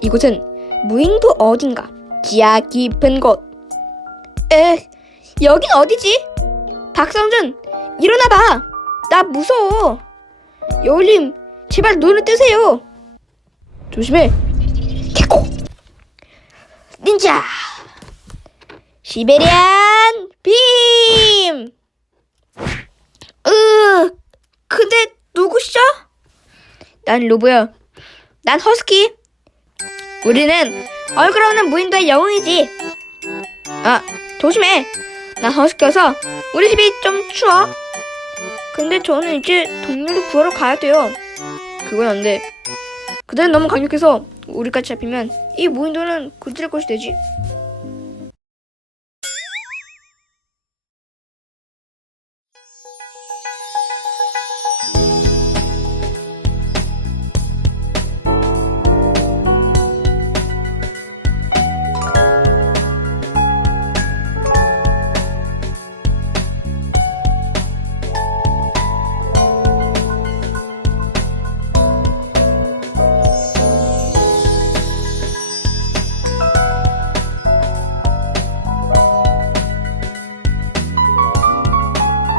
이곳은 무인도 어딘가 지하 깊은 곳. 에, 여긴 어디지? 박성준, 일어나봐. 나 무서워. 여울님, 제발 눈을 뜨세요. 조심해. 개코. 닌자. 시베리안 빔. 으, 근데 누구시죠? 난 로보야. 난 허스키. 우리는 얼굴 없는 무인도의 영웅이지. 아, 조심해. 난 허스키여서 우리 집이 좀 추워. 근데 저는 이제 동료를 구하러 가야 돼요. 그건 안 돼. 그들은 너무 강력해서 우리까지 잡히면 이 무인도는 그들의 것이 되지.